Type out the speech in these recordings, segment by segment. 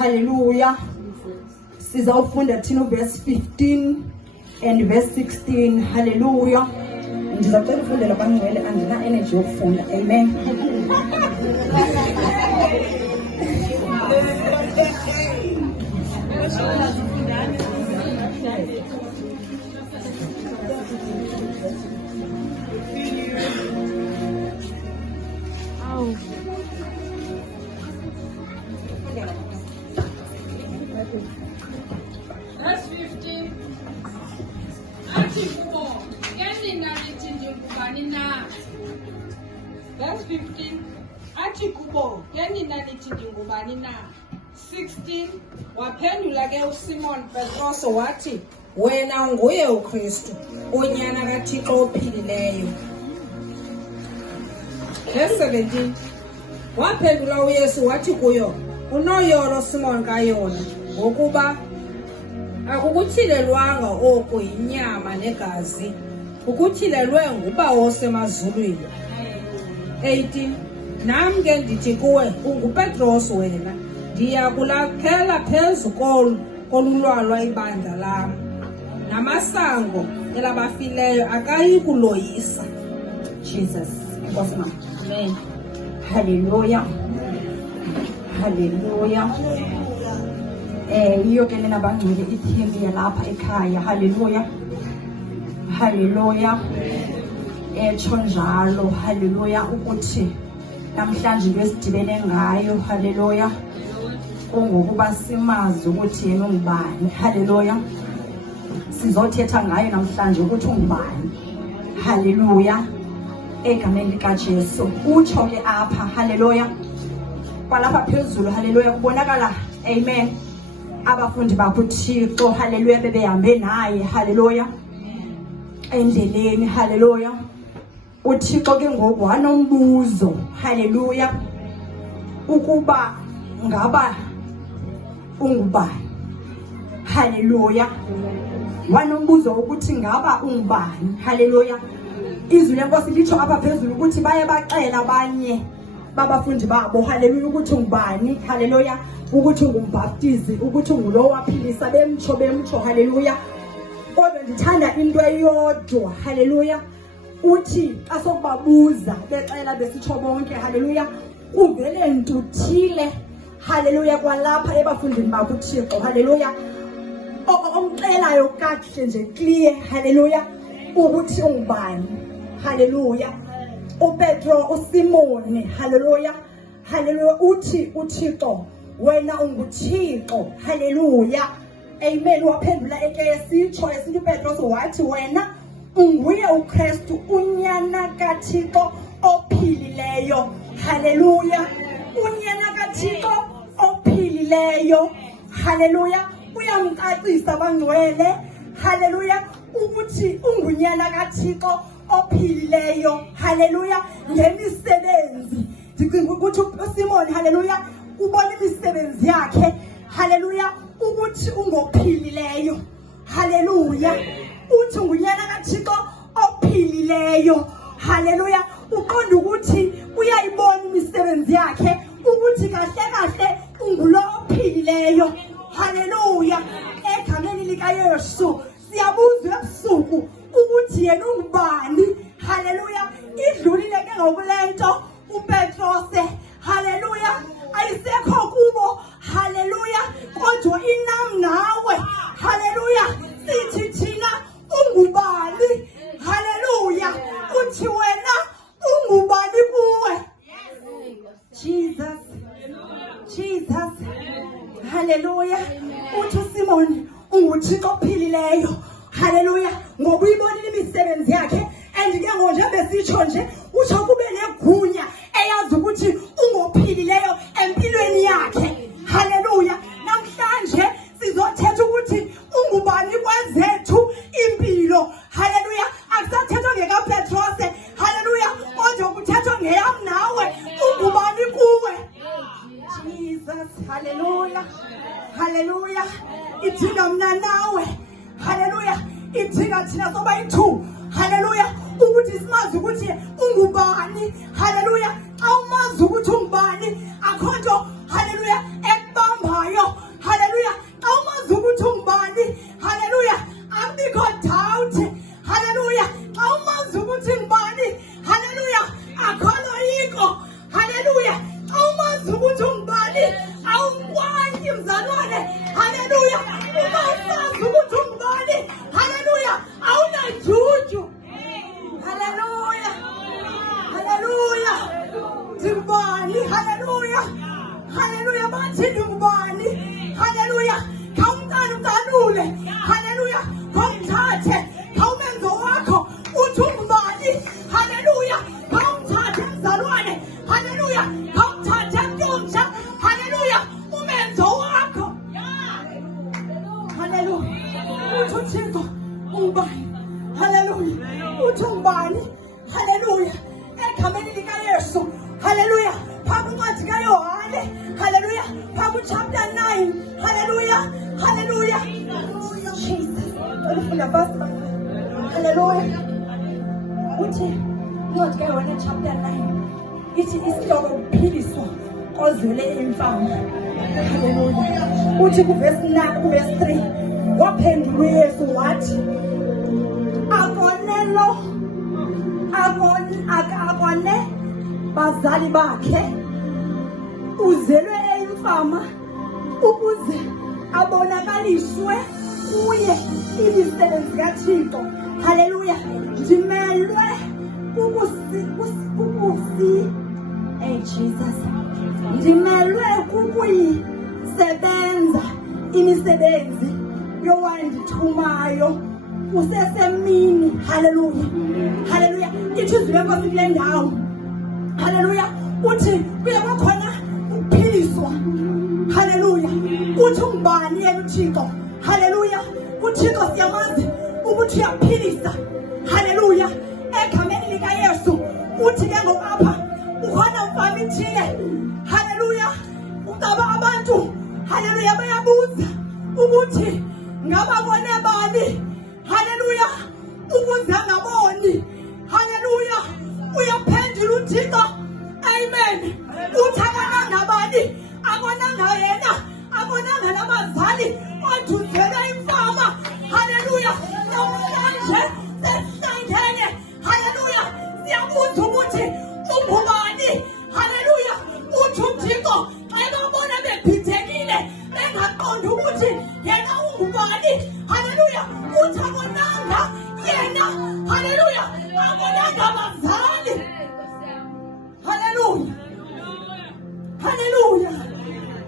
Hallelujah. Sizawufunda thina verse 15 and verse 16. Hallelujah. Ndizacela ufundela abangcwele andina energy yokufunda. Amen. Verse 15. Athi kubo, keni nalithi ndingubani na? Verse 15. Athi kubo, keni nalithi ndingubani na? 16. Waphendula ke uSimon Petros wathi, wena nguye uKristu, unyana kaThixo ophilileyo. Verse 17. Waphendula uYesu wathi kuyo, unoyolo Simon kaYona, ngokuba akukutyhilelwanga oku yinyama negazi, ukutyhilelwe nguBawo osemazulwini. 18. Nam ke ndithi kuwe, unguPetros wena, ndiya kulakhela phezu kolulwalwa ibandla lam, namasango elabafileyo akayi kuloyisa. Jesus. Amen. Hallelujah. Hallelujah. Iyo ke nina bangcwele ithembi yalapha ekhaya. Hallelujah. Hallelujah. Etsho njalo. Hallelujah. Ukuthi namhlanje into esidibene ngayo. Hallelujah. Kungokuba simazi ukuthi yena ungubani. Hallelujah. Sizothetha ngayo namhlanje ukuthi ungubani. Hallelujah. Egameni likaJesu. Utsho ke apha. Hallelujah. Kwalapha phezulu. Hallelujah. Kubonakala. Amen. Abafundi bakuThixo. Hallelujah. Bebehambe naye. Hallelujah. Endleleni. Hallelujah. uThixo ke ngoku wanombuzo. Hallelujah. Ukuba ngaba ungubani. Hallelujah. Wanombuzo ukuthi ngaba ungubani. Hallelujah. Izwi lenkosi litsho apha phezulu ukuthi baye baxela abanye babafundi babo. Hallelujah. Ukuthi ungubani. Hallelujah. Ukuthi ungumbhaptizi, ukuthi ungulo waphilisa, bemtsho. Hallelujah. Kodwa ndithanda into eyodwa. Hallelujah. Uthi xa sokubabuza bexela besitsho bonke. Hallelujah. Kuvele ntuthile. Hallelujah. Kwalapha ebafundini bakuThixo. Hallelujah. Omxelayo kakuhle nje clear. Hallelujah. Ukuthi ungubani. Hallelujah. uPetro, uSimoni. Hallelujah. Hallelujah. Uthi uThixo, wena unguThixo. Hallelujah. Amen. Waphendula ekesitsho esinye uPetros wathi, wena unguye uKristu, unyana kaThixo ophilileyo. Hallelujah. Unyana kaThixo ophilileyo. Hallelujah. Uyamcacisa abangcwele. Hallelujah. Ukuthi ungunyana kaThixo ophilileyo. Hallelujah. Ngemisebenzi. Ndicinga ukuthi uSimoni, hallelujah, ubona imisebenzi yakhe. Hallelujah. Ukuthi ungophilileyo. Hallelujah. Uthi ungunyana kaThixo ophilileyo. Hallelujah. Uqonda ukuthi uyayibona imisebenzi yakhe ukuthi kahle ungulo ophilileyo. Hallelujah. Egameni likaYesu siyabuzwa ebusuku ukuthi yena ungubani. Hallelujah. Idlulile ke ngokulento uPetros. Hallelujah. Ayisekho kubo. Hallelujah. Kodwa inam nawe. Hallelujah. Sithi thina ungubani. Hallelujah. Uthi wena ungubani kuwe. Jesus. Hallelujah. Uthi uSimoni unguThixo ophilileyo. Hallelujah. Ngokuyibona imisebenzi yakhe and ke nje besitsho nje uthi kube negunya eyazi ukuthi ungophilileyo empilweni yakhe. Hallelujah. Namhlanje sizothetha ukuthi ungubani kwezethu impilo. Hallelujah. Akusathethwa ngekaPetros. Hallelujah. Kodwa kuthethwa ngeyam nawe. Ungubani kuwe. Jesus. Hallelujah. Hallelujah. Ithinga mna nawe. Hallelujah. Ithinga thina sobayi-2. Hallelujah. Ukuthi simazi ukuthi ungubani. Hallelujah. Xa umazi ukuthi ungubani, akho nto, hallelujah, ekubambayo. name. Hallelujah. Hallelujah. Jesus. Olufunda first. Hallelujah. Uthi incwadi kaYohane chapter 9 ithi isihloko ukuphiliswa kozwele imfama. Hallelujah. Uthi kuverse 9 kuverse 3 waphendula uYesu wathi akone bazali bakhe uzelwe imfama ukuze abonakaliswe kuye imisebenzi kaThixo. Hallelujah. Ndimelwe Jesus. Ndimelwe kukuyisebenza imisebenzi yowandithumayo usesemini. Hallelujah. Hallelujah. Ithizwe lenkosi kule ndawo. Hallelujah. Uthi kuyaba khona ukuphiliswa. Hallelujah. Uthi ungubani yena uThixo. Hallelujah. uThixo siyamazi ukuthi uyaphilisa. Hallelujah. Egameni likaYesu uthi ke ngokapha ukhona umfana ithile. Hallelujah. Ungaba abantu hallelujah bayabuza ukuthi ngababone bani. Hallelujah. Ukuze ngaboni. Hallelujah. Uyaphendula uThixo. Amen. Uthi akananga bani, akonanga yena, akonanga nabazali othuzela imfama. Hallelujah. Namhlanje sesihlangene. Hallelujah. Siyabuza ukuthi ungubani. Hallelujah. Uthi uThixo xa babona bephithekile bengaqondi ukuthi yena ungubani. Hallelujah. Uthi akonanga yena. Hallelujah. Akonanga abazali. Hallelujah. Hallelujah.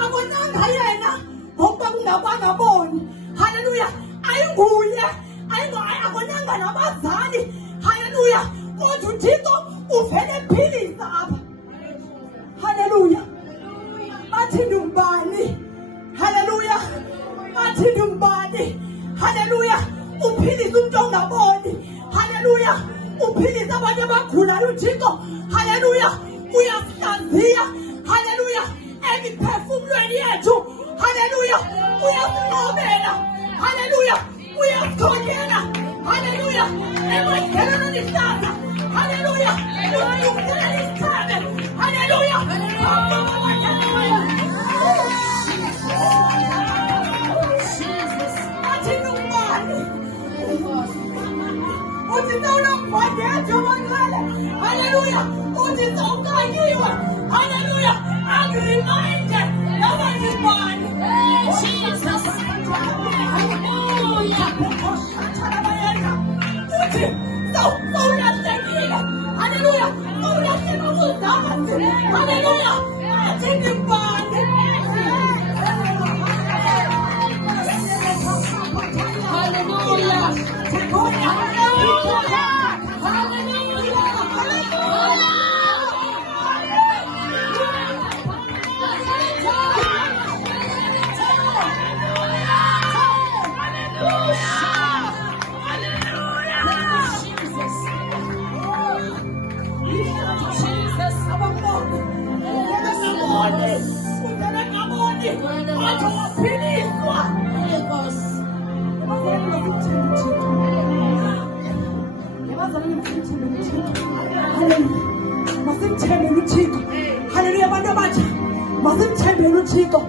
Akonanga yena ngoba kungabangaboni. Hallelujah. Ayinguye. Akonanga nabazali. Hallelujah. Kodwa uThixo uvele philisa apha. Hallelujah. Bathi ngubani. Hallelujah. Bathi ngubani. Hallelujah. Uphilisa umuntu ongaboni. Hallelujah. Uphilisa abantu abagulayo uThixo. Hallelujah. Uyasihlaziya. Hallelujah. Emiphefumulweni yethu. Hallelujah. Uyasinqobela. Hallelujah. Uyasikhokhela. Hallelujah. Emadlelweni lihlaza. Hallelujah. Uyalungisela isichabe. Hallelujah. Athi ngubani. Uthi sewulambhode ejobonqele. Hallelujah. Uthi sewukanyiwe. Hallelujah. Angireminde noma ngibani. Jesus. Hallelujah. Uthi sewulahlekile. Hallelujah. Sewulahleka kuzazi. Hallelujah. Athi ngibani. Hallelujah. Masimthembele uThixo. Hallelujah. Abantu abatsha masimthembele uThixo.